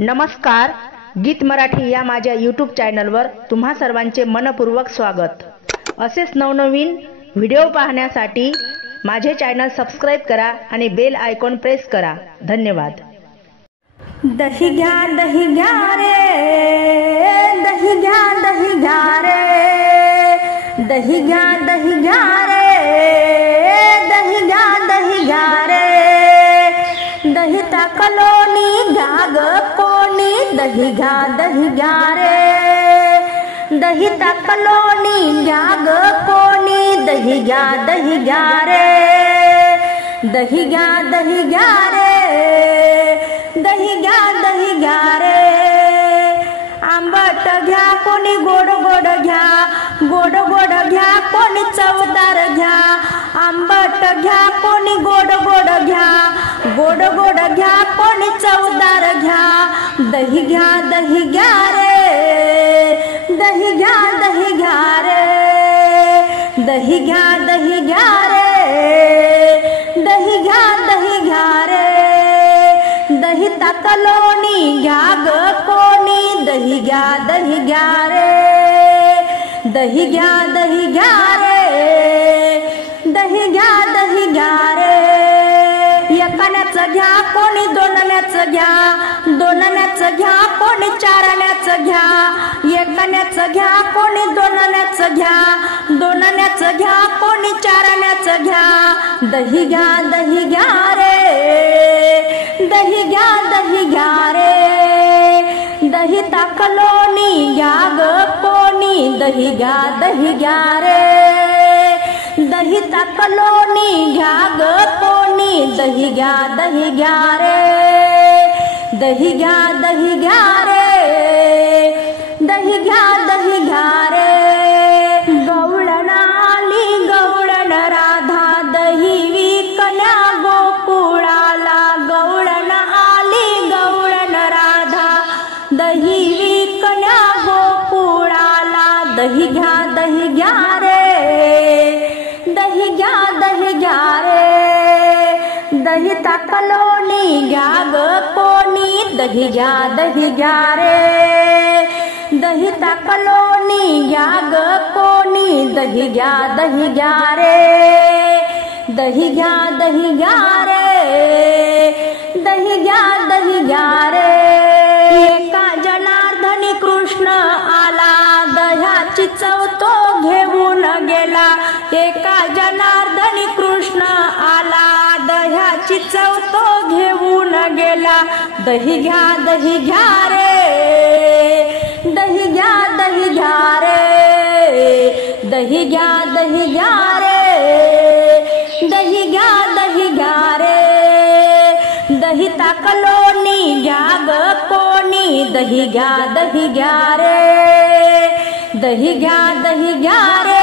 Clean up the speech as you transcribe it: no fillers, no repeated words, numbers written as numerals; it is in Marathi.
नमस्कार, गीत मराठी या माझ्या यूट्यूब चॅनलवर तुम्हा सर्वांचे मनपूर्वक स्वागत। असेच नवनवीन व्हिडिओ पाहण्यासाठी माझे चॅनल सबस्क्राइब करा आणि बेल आयकॉन प्रेस करा। धन्यवाद। दही घ्या रे, दही घ्या रे, दही घ्या रे, दही घ्या रे, दही ताकलोनी घ्याग कोणी, दही घ्या रे, दही ताकलोनी घ्याग कोणी, दही घ्या रे, दही घ्या रे, दही घ्या रे, आंबट घ्या कोणी गोड गोड घ्या, गोड गोड घ्या कोणी चवदार घ्या, आंबट घ्या कोणी गोड गोड घ्या, गोड गोड घ्या कोणी चवदार घ्या, दही घ्या रे, दही घ्या रे, दही घ्या रे, दही घ्या रे, दही ताकलोनी घ्याग कोणी, दही घ्या रे, दही घ्या रे, दही घ्या रे, एकाण्याचं घ्या कोणी दोनण्याचं घ्या, दोनण्याचं घ्या कोणी चारण्याचं घ्या, एकाण्याचं घ्या कोणी दोनण्याचं घ्या, दोनण्याचं घ्या कोणी चारण्याचं घ्या, दही घ्या रे, दही घ्या रे, दही ताकलोनी घ्याग कोणी, दही घ्या रे, दही ताकलोनी घ्याग कोणी, दही घ्या रे, दही घ्या रे, दही घ्या रे, गवळण आली गवळण राधा, दही विकल्या गोकुळाला, गवळण आली गवळण राधा, दही विकल्या गोकुळाला, दही घ्या रे, दही घ्या रे, दही ताकलोनी घ्याग कोणी, दही घ्या रे, दही ताकलोनी घ्याग कोणी, दही घ्या रे, दही घ्या रे, दही घ्या रे, एका जनार्दनी कृष्ण आला, दह्याची चव तो घेऊन गेला, एका जनार्दनी कृष्ण आला, दह्याची चव तो घेऊन गेला, दही घ्या रे, दही घ्या रे, दही घ्या रे, दही घ्या रे, दही ताकलोनी घ्याग कोणी, दही घ्या रे, दही घ्या रे,